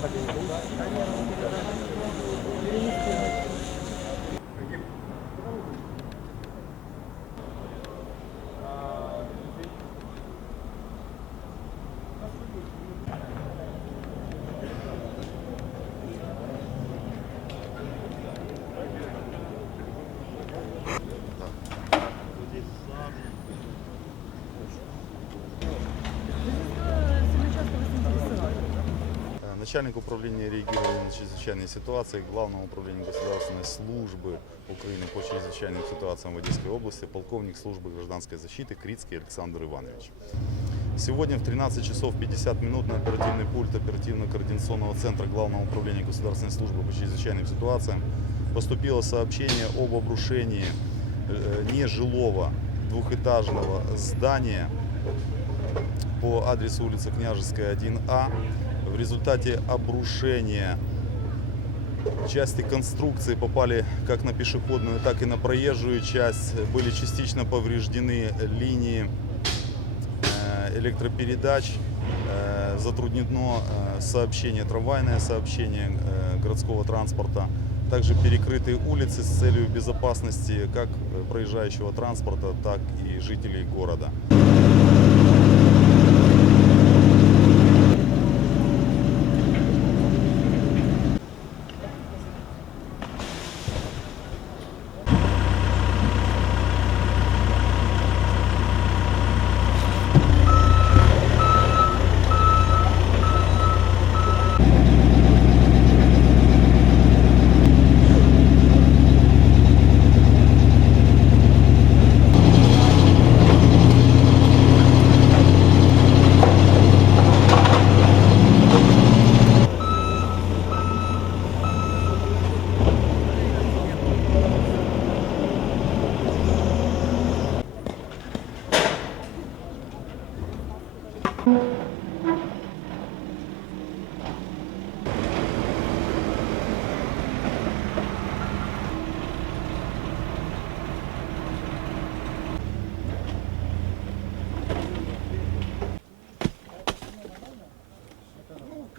para que Начальник управления реагирования на чрезвычайные ситуации Главного управления государственной службы Украины по чрезвычайным ситуациям в Одесской области, полковник службы гражданской защиты Крицкий Александр Иванович. Сегодня в 13 часов 50 минут на оперативный пульт оперативно-координационного центра Главного управления государственной службы по чрезвычайным ситуациям поступило сообщение об обрушении э, нежилого двухэтажного здания по адресу улица Княжеская 1А. В результате обрушения части конструкции попали как на пешеходную, так и на проезжую часть. Были частично повреждены линии э, электропередач. Э, Затруднено э, сообщение, трамвайное сообщение городского транспорта. Также перекрыты улицы с целью безопасности как проезжающего транспорта, так и жителей города.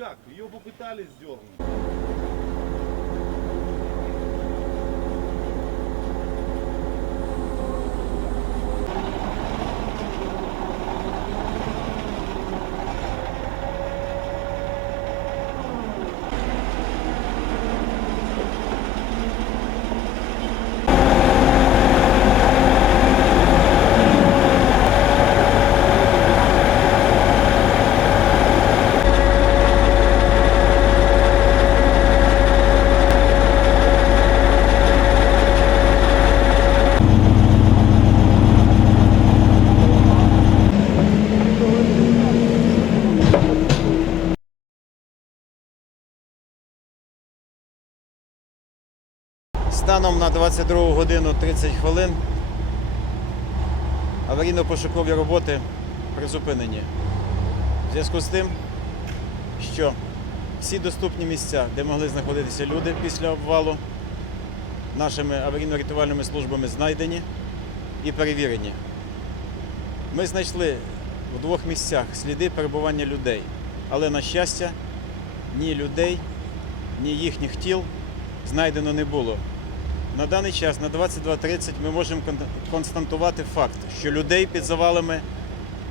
Как, ее попытались сдернуть. Станом на 22 годину 30 хвилин аварійно-пошукові роботи призупинені. В зв'язку з тим, що всі доступні місця, де могли знаходитися люди після обвалу, нашими аварійно-рятувальними службами знайдені і перевірені. Ми знайшли в двох місцях сліди перебування людей, але, на щастя, ні людей, ні їхніх тіл знайдено не було. На даний час, на 22.30, ми можемо кон- констатувати факт, що людей під завалами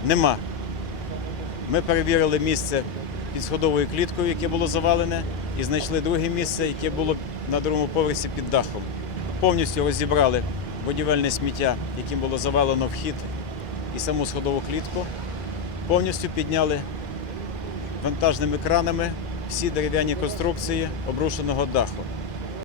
нема. Ми перевірили місце під сходовою кліткою, яке було завалене, і знайшли друге місце, яке було на другому поверсі під дахом. Повністю розібрали будівельне сміття, яким було завалено вхід і саму сходову клітку. Повністю підняли вантажними кранами всі дерев'яні конструкції обрушеного даху.